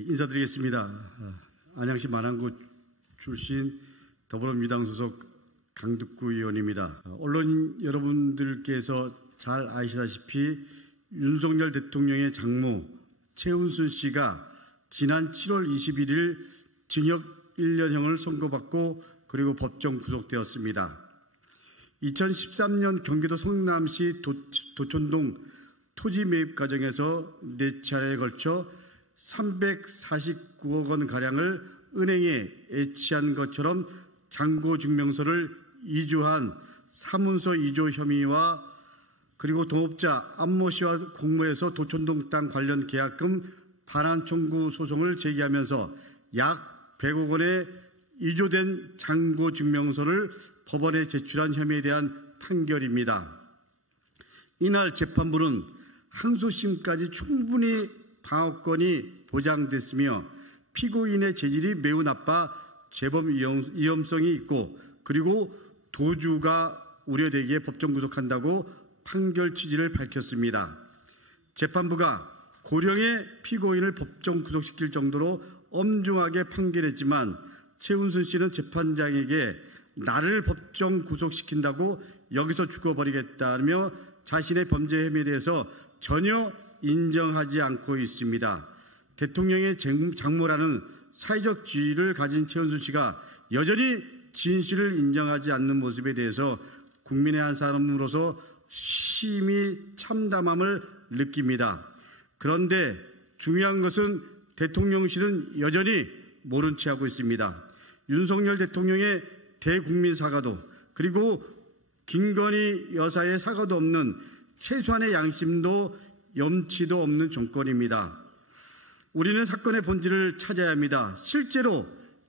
인사드리겠습니다. 안양시 만안구 출신 더불어민주당 소속 강득구 의원입니다. 언론 여러분들께서 잘 아시다시피 윤석열 대통령의 장모 최은순 씨가 지난 7월 21일 징역 1년형을 선고받고 그리고 법정 구속되었습니다. 2013년 경기도 성남시 도촌동 토지 매입 과정에서 4차례에 걸쳐 349억 원가량을 은행에 애취한 것처럼 잔고증명서를 이주한 사문서 이조 혐의와 그리고 동업자 안모 씨와 공모해서 도촌동 땅 관련 계약금 반환 청구 소송을 제기하면서 약 100억 원의 이조된 잔고증명서를 법원에 제출한 혐의에 대한 판결입니다. 이날 재판부는 항소심까지 충분히 방어권이 보장됐으며 피고인의 재질이 매우 나빠 재범 위험성이 있고 그리고 도주가 우려되기에 법정 구속한다고 판결 취지를 밝혔습니다. 재판부가 고령의 피고인을 법정 구속시킬 정도로 엄중하게 판결했지만 최은순 씨는 재판장에게 나를 법정 구속시킨다고 여기서 죽어버리겠다며 자신의 범죄 혐의에 대해서 전혀 인정하지 않고 있습니다. 대통령의 장모라는 사회적 지위를 가진 최은순 씨가 여전히 진실을 인정하지 않는 모습에 대해서 국민의 한 사람으로서 심히 참담함을 느낍니다. 그런데 중요한 것은 대통령실은 여전히 모른 채 하고 있습니다. 윤석열 대통령의 대국민 사과도 그리고 김건희 여사의 사과도 없는 최소한의 양심도 염치도 없는 정권입니다. 우리는 사건의 본질을 찾아야 합니다. 실제로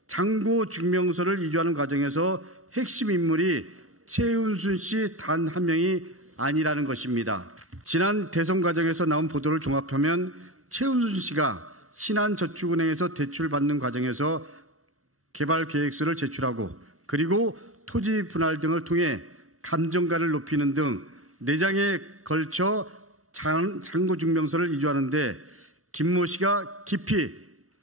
잔고증명서를 이주하는 과정에서 핵심 인물이 최은순 씨 단 한 명이 아니라는 것입니다. 지난 대선 과정에서 나온 보도를 종합하면 최은순 씨가 신한저축은행에서 대출받는 과정에서 개발계획서를 제출하고 그리고 토지 분할 등을 통해 감정가를 높이는 등 4장에 걸쳐 잔고증명서를 이주하는데 김모 씨가 깊이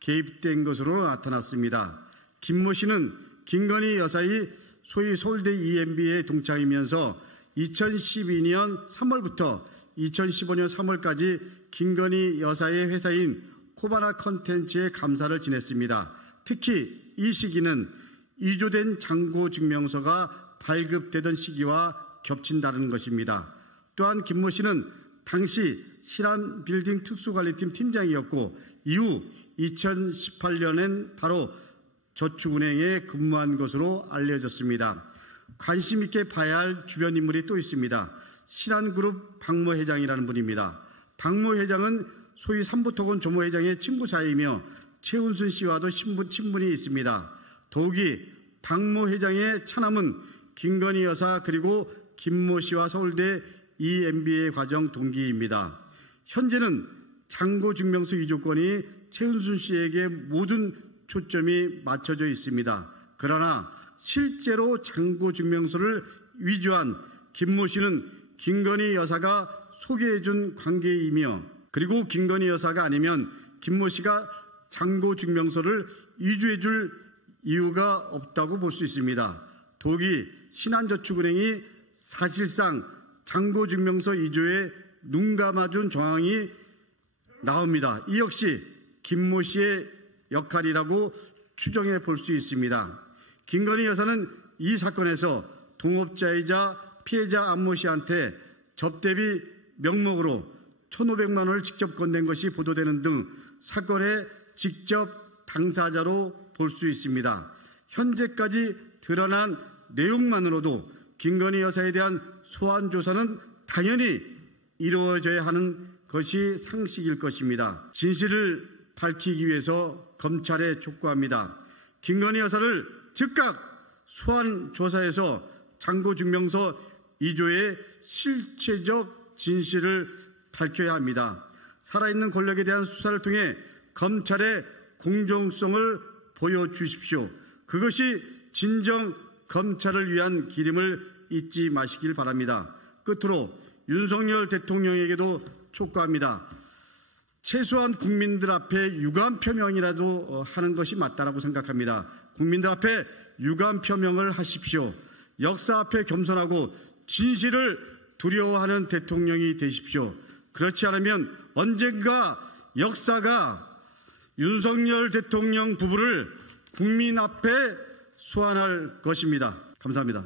개입된 것으로 나타났습니다. 김모 씨는 김건희 여사의 소위 서울대 EMB에 동창이면서 2012년 3월부터 2015년 3월까지 김건희 여사의 회사인 코바나 컨텐츠의 감사를 지냈습니다. 특히 이 시기는 이조된 잔고증명서가 발급되던 시기와 겹친다는 것입니다. 또한 김모 씨는 당시 신한빌딩 특수관리팀 팀장이었고 이후 2018년엔 바로 저축은행에 근무한 것으로 알려졌습니다. 관심 있게 봐야 할 주변 인물이 또 있습니다. 신한그룹 박모 회장이라는 분입니다. 박모 회장은 소위 삼부토건 조모 회장의 친구 사이이며 최은순 씨와도 친분이 있습니다. 더욱이 박모 회장의 차남은 김건희 여사 그리고 김모 씨와 서울대 EMBA 과정 동기입니다. 현재는 잔고증명서 이주권이 최은순 씨에게 모든 초점이 맞춰져 있습니다. 그러나 실제로 잔고증명서를 위조한 김모 씨는 김건희 여사가 소개해준 관계이며 그리고 김건희 여사가 아니면 김모 씨가 잔고증명서를 이주해줄 이유가 없다고 볼 수 있습니다. 더욱이 신한저축은행이 사실상 잔고증명서 이주에 눈 감아준 정황이 나옵니다. 이 역시 김모 씨의 역할이라고 추정해 볼 수 있습니다. 김건희 여사는 이 사건에서 동업자이자 피해자 안모 씨한테 접대비 명목으로 1,500만 원을 직접 건넨 것이 보도되는 등 사건의 직접 당사자로 볼 수 있습니다. 현재까지 드러난 내용만으로도 김건희 여사에 대한 소환 조사는 당연히 이루어져야 하는 것이 상식일 것입니다. 진실을 밝히기 위해서 검찰에 촉구합니다. 김건희 여사를 즉각 소환 조사해서 잔고증명서 이조의 실체적 진실을 밝혀야 합니다. 살아있는 권력에 대한 수사를 통해 검찰의 공정성을 보여주십시오. 그것이 진정 검찰을 위한 길임을 잊지 마시길 바랍니다. 끝으로 윤석열 대통령에게도 촉구합니다. 최소한 국민들 앞에 유감 표명이라도 하는 것이 맞다라고 생각합니다. 국민들 앞에 유감 표명을 하십시오. 역사 앞에 겸손하고 진실을 두려워하는 대통령이 되십시오. 그렇지 않으면 언젠가 역사가 윤석열 대통령 부부를 국민 앞에 소환할 것입니다. 감사합니다.